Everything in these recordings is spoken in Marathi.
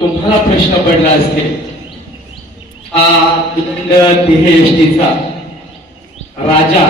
तुम्हाला प्रश्न पडला असेल, हा देहयष्टीचा राजा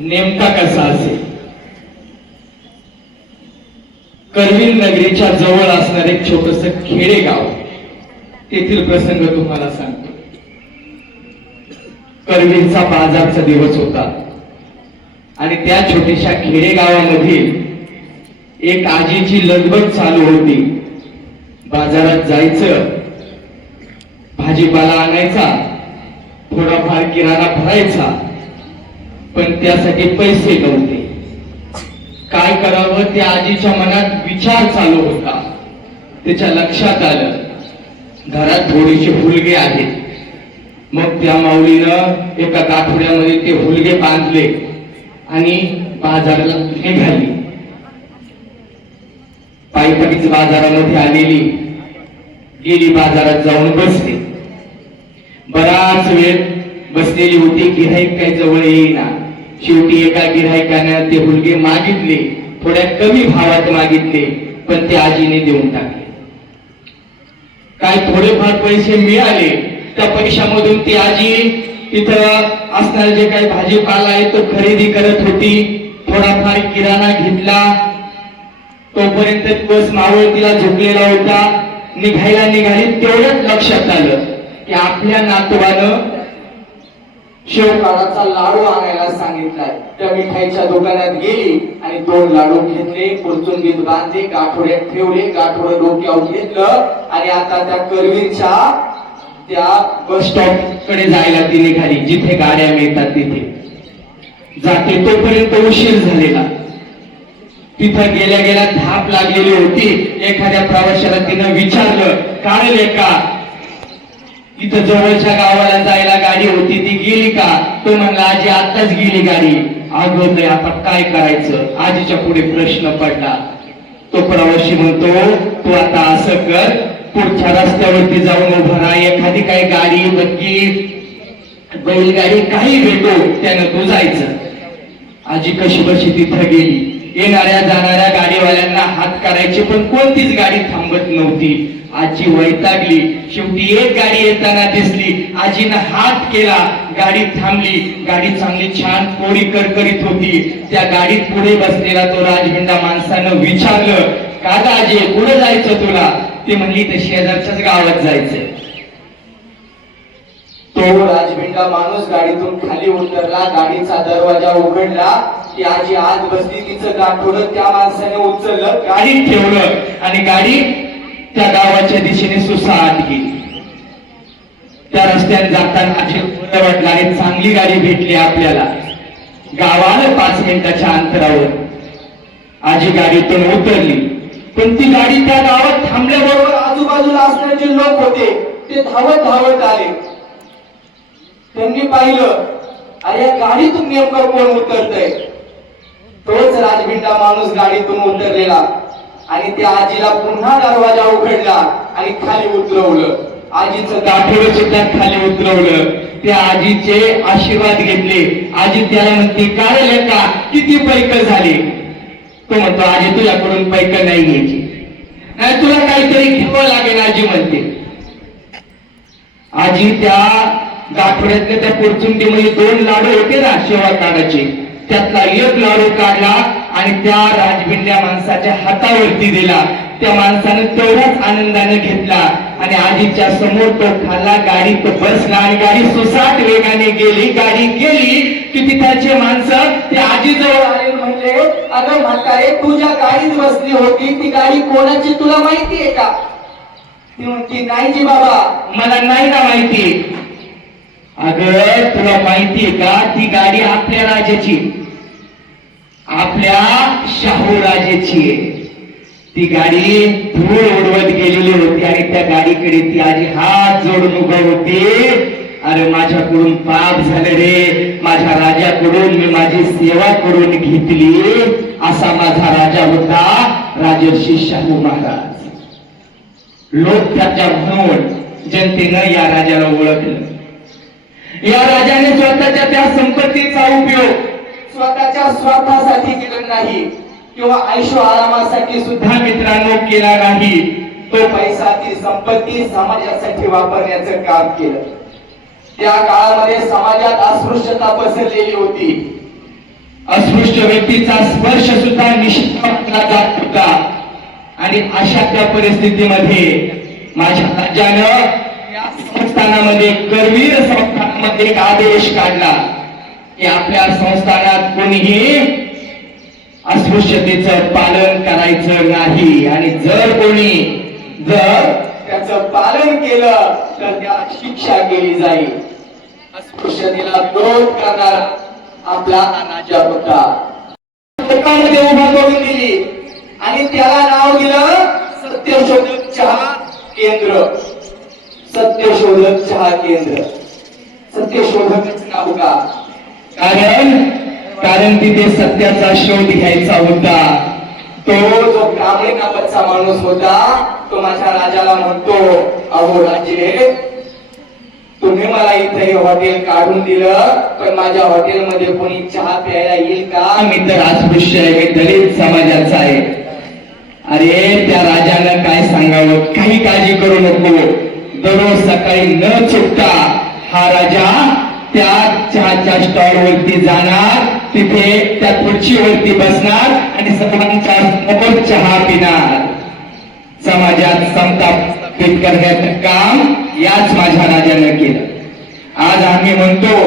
नेमका कसा असेल? करवीर नगरीच्या जवळ असणारे एक छोटस खेडेगाव, तेथील प्रसंग तुम्हाला सांगतो. करवीरचा बाजारचा दिवस होता आणि त्या छोट्याशा खेडेगावामध्ये एक आजीची लगबग चालू होती. बाजारात जायचं, भाजीपाला आणायचा, थोडाफार किराणा भरायचा, पण त्यासाठी पैसे नव्हते. काय करावं त्या आजीच्या मनात विचार चालू होता. त्याच्या लक्षात आलं, घरात थोडीशी हुलगे आहेत. मग त्या माऊलीनं एका गाठोड्यामध्ये ते हुलगे बांधले आणि बाजाराला निघाली. पायीच बाजारामध्ये आलेली, गेली बाजारात जाऊन बसली. बराच वेळ बसलेली होती. गिऱ्हाईक काही जवळ येईना. शेवटी एका गिऱ्हाईकानं ते हुलगे मागितले, थोड्या कमी भावात मागितले, पण ते आजीने देऊन टाकले. काय थोडेफार पैसे मिळाले. त्या पैशामधून ती आजी तिथं असणारे जे काही भाजीपाला आहे तो खरेदी करत होती. थोडाफार किराणा घेतला. तोपर्यंत बस मावळ तिला झोपलेला होता. निघायला निघाली. तेवढंच लक्षात आलं की आपल्या नातवानं शेवकाळाचा लाडू आणायला सांगितलाय. त्या मिठाईच्या दुकानात गेली आणि 2 लाडू घेतले, कुरचुंडीत बांधले, गाठोड्यात ठेवले, गाठोडं डोक्यावर घेतलं आणि आता त्या करवीरच्या त्या बस स्टॉप कडे जायला ती निघाली, जिथे गाड्या मिळतात तिथे जाते. तोपर्यंत उशीर झालेला. तिथं गेल्या गेल्या धाप लागलेली होती. एखाद्या प्रवाशाला तिनं विचारलं, काढले का? इथं जवळच्या गावाला जायला गाडी होती, ती गेली का? तो म्हणला, आजी आताच गेली गाडी. अगोदर आता काय करायचं? आजीच्या पुढे प्रश्न पडला. तो प्रवासी म्हणतो, तू आता असं कर, पुढच्या रस्त्यावरती जाऊन उभं राहा. एखादी काही गाडी, बग्गी, बैलगाडी काही भेटो, त्यानं तू जायचं. आजी कशी बशी तिथं गेली. येणाऱ्या जाणाऱ्या गाडीवाल्यांना हात करायची, पण कोणतीच गाडी थांबत नव्हती. आजी वैतागली. शेवटी एक गाडी येताना दिसली. आजीनं हात केला, गाडी थांबली. गाडी चांगली छान कोरी करकरीत होती. त्या गाडीत पुढे बसलेला तो राजभिंडा माणसानं विचारलं, का ग आजी, कुठे जायचं तुला? ती म्हणली, तर शेजारच्याच गावात जायचंय. तो राजभिंडा माणूस गाडीतून खाली उतरला. गाडीचा दरवाजा उघडला. ती आजी आत बसली. तिचं गाठोडं त्या माणसाने उचललं, गाडीत ठेवलं आणि गाडी त्या गावाच्या दिशेने सुसाट गेली. त्या रस्त्याने जाताना आजी वाटलं, आणि चांगली गाडी भेटली आपल्याला. गावाला 5 मिनिटाच्या अंतरावर आजी गाडीतून उतरली. पण ती गाडी त्या गावात थांबल्याबरोबर आजूबाजूला असणारे जे लोक होते ते धावत धावत आले. त्यांनी पाहिलं, अरे या गाडीतून नेमकं कोण उतरतय? तोच राजभिंडा माणूस गाडीतून उतरलेला. आणि त्या आजीला पुन्हा दरवाजा उघडला आणि खाली उतरवलं. आजीचं गाठोडं सुद्धा खाली उतरवलं. त्या आजीचे आशीर्वाद घेतले. आजी त्याला म्हणते, काय लेका, किती पैक झाली? तो म्हणतो, आजी तुझ्याकडून पैक नाही घ्यायची, नाही तुला काहीतरी घ्यावं लागेल, आजी म्हणते. आजी त्या गाठोड्यातल्या त्या पोरचुंडीमध्ये 2 लाडू होते ना शेवा काढायचे, त्यातला एक लाडू काढला आणि त्या राजभिंड्या माणसाच्या हातावरती दिला. त्या माणसानं तेवढाच आनंदाने घेतला आणि आजीच्या समोर तो खाल्ला. गाडीत बसला आणि गाडी सुसाट वेगाने गेली. गाडी गेली की तिथाचे माणसं त्या आजीजवळ आले. म्हणले, अगं म्हातारे, तू ज्या गाडीत बसली होती ती गाडी कोणाची तुला माहिती आहे का? ती म्हणती, नाही जी बाबा, मला नाही ना माहिती. अगं तुला माहितीये का, ती गाडी आपल्या राजाची, आपल्या शाहू राजाची आहे. ती गाडी धूळ उडवत गेलेली होती आणि त्या गाडीकडे ती आजी हात जोडून उभा होती. अरे माझ्याकडून पाप झालं रे, माझ्या राजाकडून मी माझी सेवा करून घेतली. असा माझा राजा होता, राजर्षी शाहू महाराज. लोक त्याच्या म्हणून जनतेनं या राजाला ओळखलं. या राजाने स्वतःच्या त्या संपत्तीचा उपयोग स्वतःच्या स्वार्थासाठी केला नाही किंवा ऐशो आरामासाठी सुद्धा मित्रांनो केला नाही. तो पैसा ती संपत्ती समाजासाठी वापरण्याचं काम केलं. त्या काळामध्ये समाजात अस्पृश्यता पसरलेली होती. अस्पृश्य व्यक्तीचा स्पर्श सुद्धा निषिद्ध मानला जात होता. आणि अशा त्या परिस्थितीमध्ये माझ्या राज्यानं या संस्थानामध्ये करवीर संस्थानामध्ये एक आदेश काढला की आपल्या संस्थानात कोणीही अस्पृश्यतेचं पालन करायचं नाही. आणि जर त्याचं पालन केलं तर त्याला शिक्षा केली जाईल. अस्पृश्यतेला विरोध करणारा आपला राजा होता. लोकांमध्ये उभा करून दिली आणि त्याला नाव दिलं सत्यशोधक चहा केंद्र. सत्यशोधक चहा केंद्र. सत्यशोधकच नाव का? कारण तिथे सत्याचा शोध घ्यायचा होता. तो जो कांबळे नावाचा माणूस होता तो माझ्या राजाला म्हणतो, अहो राजे, तुम्ही मला इथे हे हॉटेल काढून दिलं, पण माझ्या हॉटेलमध्ये कोणी चहा प्यायला येईल का? मी तर अस्पृश्य आहे, मी दलित समाजाचा आहे. अरे त्या राजानं काय सांगावं, काही काळजी करू नको. दररोज सकाळी न चुकता हा राजा त्या चहाच्या स्टॉल वरती जाणार, तिथे त्या खुर्चीवरती बसणार आणि सर्वांच्या समोर चहा पिणार. समाजात समता स्थापित करण्याचं काम याच माझ्या राजानं केलं. आज आम्ही म्हणतो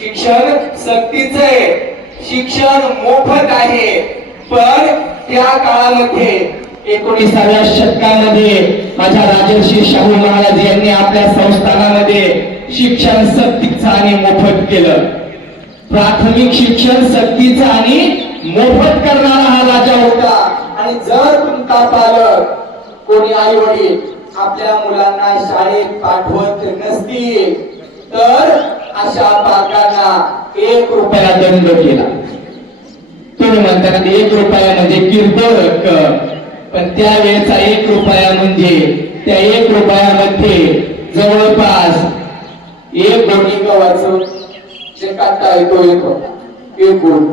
शिक्षण सक्तीचं आहे, शिक्षण मोफत आहे. पण त्या काळामध्ये 19व्या शतकामध्ये माझ्या राजर्षी शाहू महाराज यांनी आपल्या संस्थानामध्ये शिक्षण सक्तीचं आणि मोफत केलं. प्राथमिक शिक्षण सक्तीचं आणि मोफत करणारा हा राजा होता. आणि जर तुमचा पालक कोणी आई वडील आपल्या मुलांना शाळेत पाठवत नसतील तर अशा पालकांना 1 रुपया दंड केला. तुम्ही म्हणता 1 रुपया म्हणजे किरकोळ रक्कम, पण त्यावेळेचा 1 रुपया म्हणजे त्या 1 रुपयामध्ये जवळपास 1 गोणी गव्हाचं जे काटा येतो 1 गोणी.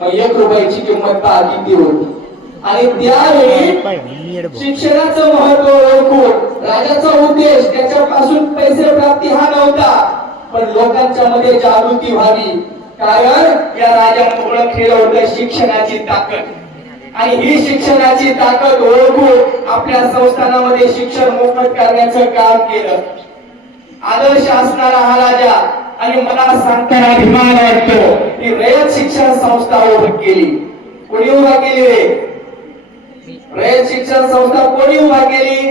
मग 1 रुपयाची किंमत पहा किती होती. आणि त्यावेळी शिक्षणाचं महत्व ओळखून राजाचा उद्देश त्याच्यापासून पैसे प्राप्ती हा नव्हता, पण लोकांच्या मध्ये जागृती व्हावी. कारण या राजानं ओळखलेलं होतं शिक्षणाची ताकद. आणि ही शिक्षणाची ताकद ओळखून आपल्या संस्थानामध्ये शिक्षण मोफत करण्याचं काम केलं. आदर्श असणारा हा राजा. आणि मला सांगताना अभिमान वाटतो की रयत शिक्षण संस्था उभी केली. कोणी उभा केली रे? रयत शिक्षण संस्था कोणी उभा केली?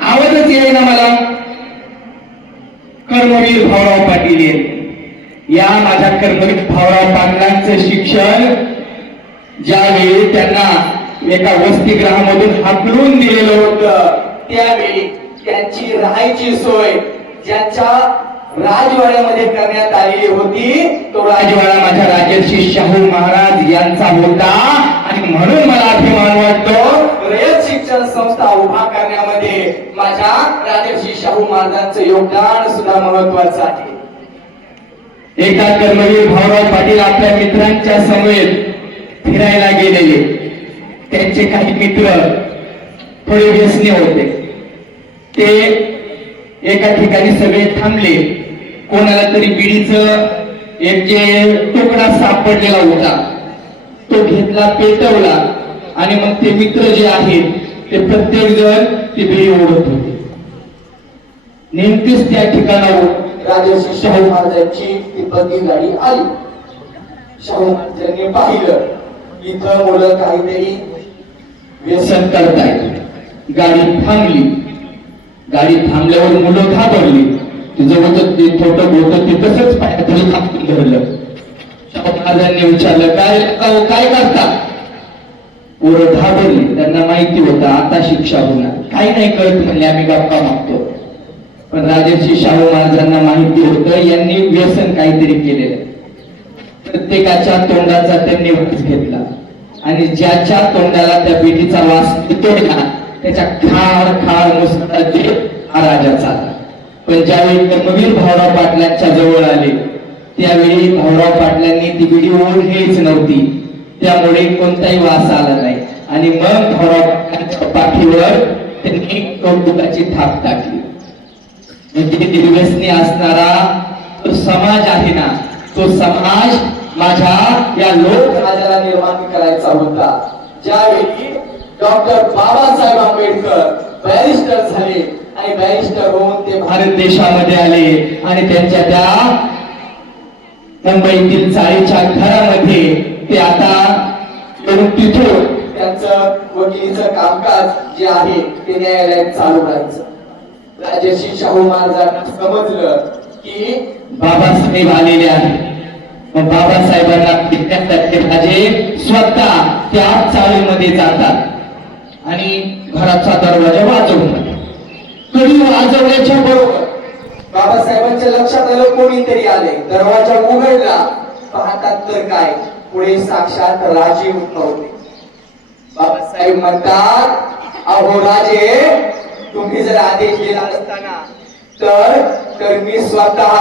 आवाजच येईल ना मला. कर्मवीर भाऊराव पाटील. या माझ्या कर्मवीर भाऊराव पाटलांचं शिक्षण ज्यावेळी त्यांना एका वसतिगृहामधून हाकलून दिलेलं होतं, त्यावेळी त्यांची राहायची सोय ज्यांच्या राजवाड्यामध्ये करण्यात आलेली होती तो राजवाडा माझ्या राजर्षी शाहू महाराज यांचा होता. आणि म्हणून मला अभिमान वाटतो रयत शिक्षण संस्था उभा करण्यामध्ये माझ्या राजर्षी शाहू महाराजांचं योगदान सुद्धा महत्वाचं आहे. एकदा कर्मवीर भाऊराव पाटील आपल्या मित्रांच्या समवेत फिरायला गेलेले. त्यांचे काही मित्र थोडे व्यसनी होते. ते एका ठिकाणी सगळे थांबले. कोणाला तरी बिडीचं एक जे तुकडा सापडलेला होता तो घेतला, पेटवला आणि मग ते मित्र जे आहेत ते प्रत्येक जण ती बिडी ओढत होते. नेमकीच त्या ठिकाणावर राजर्षी शाहू महाराजांची ती बग्गी गाडी आली. शाहू महाराजांनी पाहिलं इथं मुलं काहीतरी व्यसन करतायत. गाडी थांबली. गाडी थांबल्यावर मुलं घाबरली. जवळच ते छोटं मोठं ते तसंच पायाखाली थांबून धरलं. शाहू महाराजांनी विचारलं काय करता? पोरं घाबरली. त्यांना माहिती होतं आता शिक्षा होणार. काही नाही कळत म्हणले आम्ही गप्पा मागतो. पण राजर्षी शाहू महाराजांना माहिती होतं यांनी व्यसन काहीतरी केलेलं. प्रत्येकाच्या तोंडाचा त्यांनी वास घेतला आणि ज्याच्या तोंडाला त्या बिडीचा वास येतो ना त्याच्या खाड खाड मुसळाचे हा राजा चालला. पण ज्यावेळी कर्मवीर भाऊराव पाटलांच्या जवळ आले त्यावेळी भाऊराव पाटलांनी ती बिडी ओढलीच नव्हती, त्यामुळे कोणताही वास आला नाही. आणि मग राजाच्या पाठीवर त्यांनी कौतुकाची थाप टाकली. म्हणजे निर्व्यसनी असणारा तो समाज आहे ना, तो समाज माझ्या या लोकराजाला निर्माण करायचा होता. ज्यावेळी डॉक्टर बाबासाहेब आंबेडकर बॅरिस्टर झाले आणि बॅरिस्टर होऊन ते भारत देशामध्ये आले आणि त्यांच्या त्या मुंबईतील चाळीच्या घरामध्ये ते आता तिथून त्यांचं वकिलीचं कामकाज जे आहे ते न्यायालयात चालू राहायचं. राजर्षी शाहू महाराजांना समजलं की बाबासाहेब आलेले आहेत. मग बाबासाहेबांना भेटण्यासाठी राजे स्वतः त्या चाळीमध्ये जातात आणि घराचा दरवाजा वाजवतात. कधी वाजवण्याच्या बरोबर बाबासाहेबांच्या लक्षात आलं कोणीतरी आले. दरवाजा उघडला, पाहतात तर काय, पुढे साक्षात राजे उठवले. बाबासाहेब म्हणतात, अहो राजे, तुम्ही जर आदेश दिला असताना तर मी स्वतः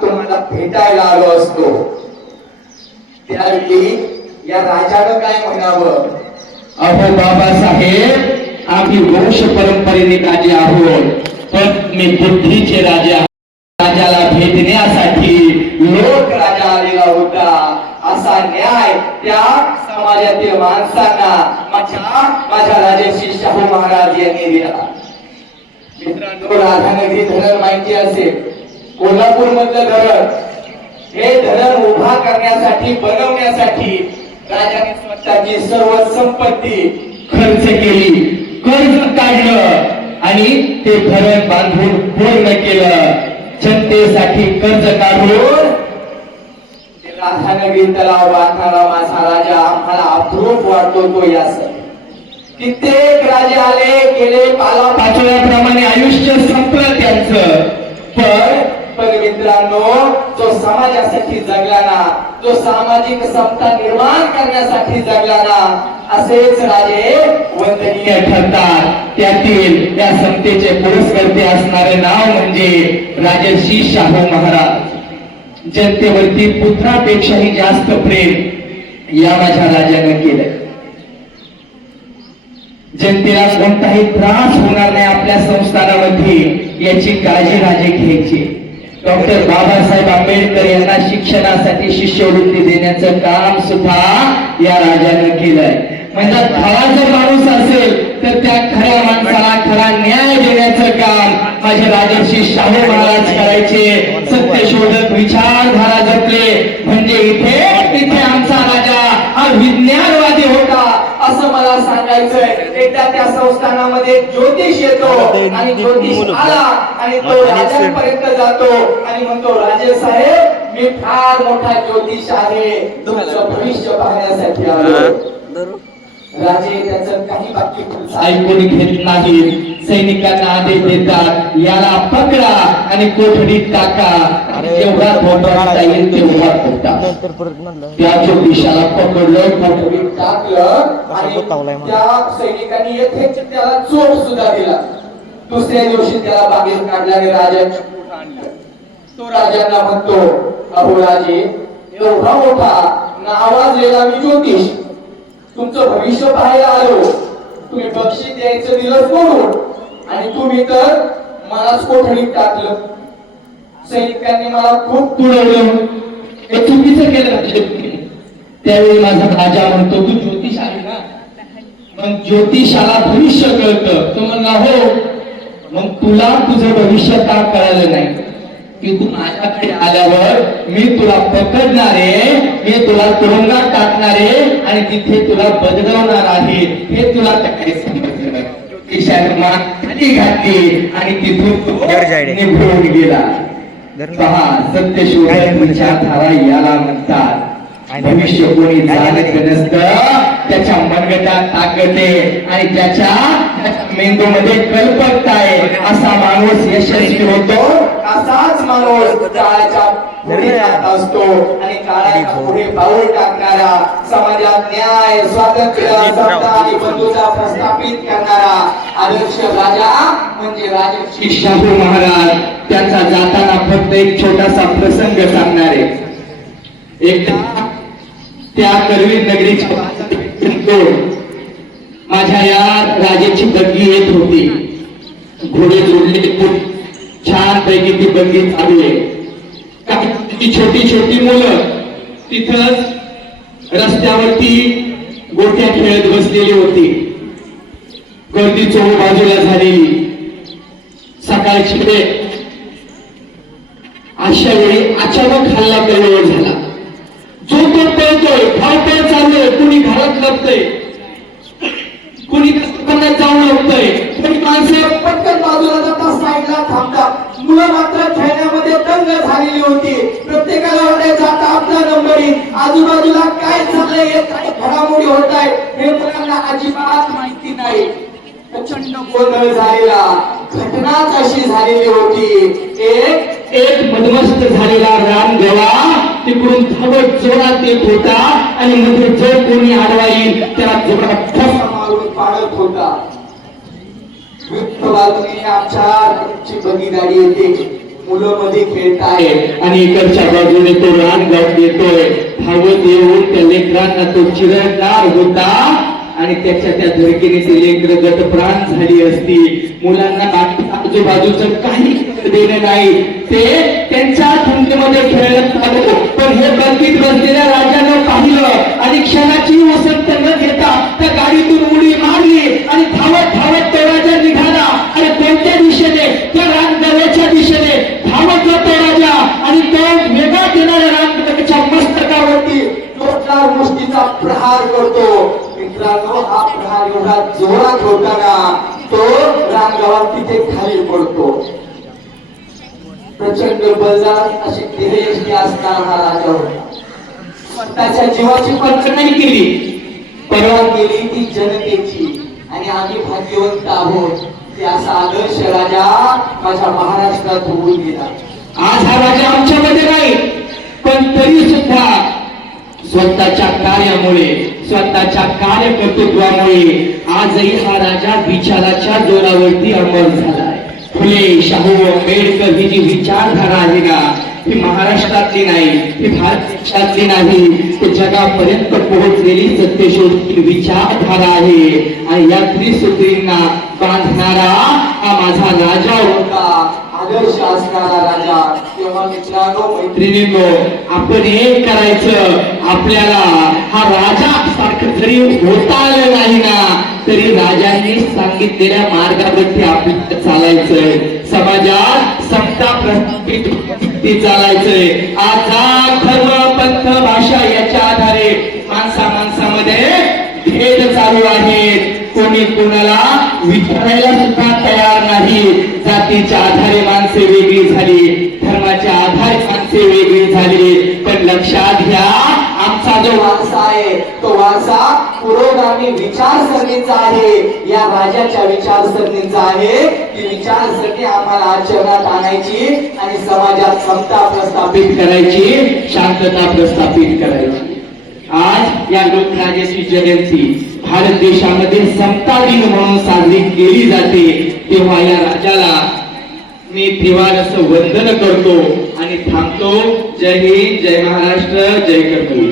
तुम्हाला भेटायला आलो असतो. त्यावेळी या राजानं काय म्हणावं, अहो बाबासाहेब, आम्ही वंश परंपरेने राजे आहोत, पण मी बुद्धीचे राजा. राजाला भेटण्यासाठी लोक राजा आलेला होता. असा न्याय त्या समाजातील माणसांना माझ्या राजर्षी शाहू महाराज यांनी दिला. मित्रांनो, राधानगरी धरण माहिती असेल, कोल्हापूर मधलं धरण, हे धरण उभा करण्यासाठी बनवण्यासाठी राजाने स्वतःची सर्व संपत्ती खर्च केली, कर्ज काढलं आणि ते धरण बांधून पूर्ण केलं. जनतेसाठी कर्ज काढून राधानगरी तलाव बांधणारा माझा राजा आम्हाला अप्रूप वाटतो तो यास. कित्येक राजे आले गेले, पाला पाचोळ्याप्रमाणे आयुष्य संपलं त्यांचं. पण मित्रांनो, जो समाजासाठी जगला ना, जो सामाजिक समता निर्माण करण्यासाठी जगला ना, असेच राजे वंदनीय ठरतात. त्यातील त्या समतेचे पुरस्कर्ते असणारे नाव म्हणजे राजर्षी शाहू महाराज. जनतेवरती पुत्रापेक्षाही जास्त प्रेम या माझ्या राजाने केलं. जनतेला कोणताही त्रास होणार नाही आपल्या संस्थानामध्ये याची काळजी राजे घ्यायची. डॉक्टर बाबासाहेब आंबेडकर यांना शिक्षणासाठी शिष्यवृत्ती देण्याचं काम सुद्धा या राजाने केलंय. म्हणजे खरा जर माणूस असेल तर त्या खऱ्या माणसाला खरा न्याय देण्याचं काम माझे राजर्षी शाहू महाराज करायचे. सत्यशोधक विचारधारा जपले म्हणजे इथे आमचा राजा हा विज्ञानवादी होता असं मला सांगायचंय. एकदा त्या संस्थानामध्ये ज्योतिष येतो आणि ज्योतिष आला आणि तो राजांपर्यंत जातो आणि म्हणतो, राजे साहेब, मी फार मोठा ज्योतिष आहे, तुमचं भविष्य पाहण्यासाठी आलो. राजे त्याचं काही वाक्य ऐकून घेत नाही. सैनिकांना आदेश देतात, याला पकडा आणि कोठडीत टाका. जेवढा धोका येईल तेवढा होता. त्या ज्योतिषाला पकडलं, कोठडीत टाकलं आणि त्या सैनिकांनी येथेच त्याला चोप सुद्धा दिला. दुसऱ्या दिवशी त्याला बाहेर काढल्याने राजाच्या पोटात आणलं. तो राजांना म्हणतो, अहो राजे, एवढा मोठा नावाजलेला मी ज्योतिष, तुमचं भविष्य पाहायला आलो. तुम्ही बक्षीस द्यायचं दिलं सोडून आणि तुम्ही तर मलाच कोठडीत टाकलं. सैनिकांनी मला खूप तुडवलं, हे चुकीचं केलं. त्यावेळी माझा राजा म्हणतो, तू ज्योतिष आहे ना, मग ज्योतिषाला भविष्य कळतं. तो म्हणला, हो. मग तुला तुझं भविष्य का कळालं नाही की तू माझ्याकडे आल्यावर मी तुला पकडणारे, मी तुला तुरुंगात टाकणारे आणि तिथे तुला बदलवणार आहे, हे तुला काय समजलं नाही. ज्योतिषाने मान खाली घातली आणि तिथून निघून गेला. पहा, सत्यशोधक विचारधारा याला म्हणतात. भविष्य कोणी जाणत नसतं, त्याच्या मनगटात ताकद आहे आणि त्याच्या मेंदूमध्ये कल्पकता आहे. असा माणूस यशस्वी होतो. असाच माणूस काळाच्या पुढे जात असतो आणि काळाच्या पुढे पाऊल टाकणारा, समाजात न्याय, स्वातंत्र्य, समता आणि बंधुता प्रस्थापित करणारा आदर्श राजा म्हणजे राजर्षी शाहू महाराज. त्यांचा जाताना फक्त एक छोटासा प्रसंग सांगणारे. एकदा त्या करवीर नगरीच्या माझ्या या राजाची बग्गी येत होती, घोडे जोडलेले छान पैकी ती बग्गी चालू आहे. काही छोटी छोटी मुलं तिथंच रस्त्यावरती गोट्या खेळत बसलेली होती. गर्दी चोर बाजूला झालेली, सकाळची वेळ. अशा वेळी अचानक हल्ला कल्लोळ झाला. जो तो पळतोय, धावपळ चालू आहे. कुणी घरात लपतंय, कुणी दुकानात जाऊन लपतंय, कुणी माणसे पटकन बाजूला जातात, साईडला थांबतात. मुलं मात्र खेळण्यामध्ये दंग झालेली होती. प्रत्येकाला वाटायचं आता आपला नंबर येईल. आजूबाजूला काय चाललंय, काय घडामोडी होत आहे हे मुलांना अजिबात माहिती नाही. प्रचंड गोंधळ झालेला, घटनाच अशी झालेली होती. एक मदमस्त झालेला रानगवा तिकडून धावत जोरात येत होता आणि मध्ये जो कोणी आडवा येईल त्याला जोरात ठसा मारून पाडत होता. बाजूने आमच्या बगी गाडी येते, मुलं मध्ये खेळताय आणि इकडच्या बाजूने तो रानगवा येतोय. धावत येऊन त्या लेकरांना तो चिरडणार होता आणि त्याच्या त्या धडकीने ते लेकर गतप्राण झाली असती. मुलांना आजूबाजूचं काही देणं नाही, ते त्यांच्या थंडीमध्ये खेळत आलो. पण हे बंदीत बसलेल्या राजानं पाहिलं आणि क्षणाची वसंत न घेता त्या गाडीतून उडी मारली आणि धावत धावत तो राजा निघाला. आणि कोणत्या दिशेने? त्या रानगव्याच्या दिशेने धावत जातो राजा आणि तो वेगळा देणाऱ्या रानगव्याच्या मस्तकावरती जोरदार मुष्टीचा प्रहार करतो. मित्रांनो, हा प्रहार एवढा जोरात होताना तो रानगवा तिथे खाली पडतो. प्रचंड बलदार अशी देहयष्टी असणारा हा राजा होता. त्याच्या जीवाची पर्वा नाही केली, परवा केली ती जनतेची. आणि आम्ही भाग्यवंत आहोत की असा आदर्श राजा माझ्या महाराष्ट्रात होऊन गेला. आज हा राजा आमच्यामध्ये नाही, पण तरी सुद्धा स्वतःच्या कार्यामुळे, स्वतःच्या कार्यकर्तृत्वामुळे आजही हा राजा विचाराच्या जोरावरती अमर झालाय. फुले, शाहू, आंबेडकर ही जी विचारधारा आहे ना, ही महाराष्ट्रातली नाही, ही भारत देशातली नाही, ती जगापर्यंत पोहोचलेली सत्यशोधकी विचारधारा आहे. आणि या त्रिसूत्रींना बांधणारा हा माझा राजा होता, आदर्श असणारा राजा. तेव्हा मित्रांनो, मैत्रिणींनो, आपण एक करायचं. आपल्याला हा राजा सारखं जरी होता आलं नाही ना, तरी राजांनी सांगितलेल्या मार्गावरती आपल्याला चालायचंय. समाजात समता प्रस्थापित चालायचंय. आज जात, धर्म, पंथ, भाषा याच्या आधारे माणसामध्ये भेद चालू आहेत. कोणी कोणाला विचारायला सुद्धा तयार नाही. जातीच्या आधारे माणसे वेगळी झाली, धर्माच्या आधारे माणसे वेगळी झाली. पण लक्षात घ्या, आमचा जो वारसा आहे तो वारसा पुरोगामी विचारसरणीचा आहे. या राजाच्या विचारसरणीचा आहे. ती विचारसरणी आम्हाला आचरणात आणायची आणि समाजात समता प्रस्थापित करायची, शांतता प्रस्थापित करायची. आज या लोकराजाची जयंती भारत देशामध्ये समता दिन म्हणून साजरी केली जाते. तेव्हा या राजाला मी त्रिवार वंदन करतो आणि थांबतो. जय हिंद, जय महाराष्ट्र, जय कर्तव्य.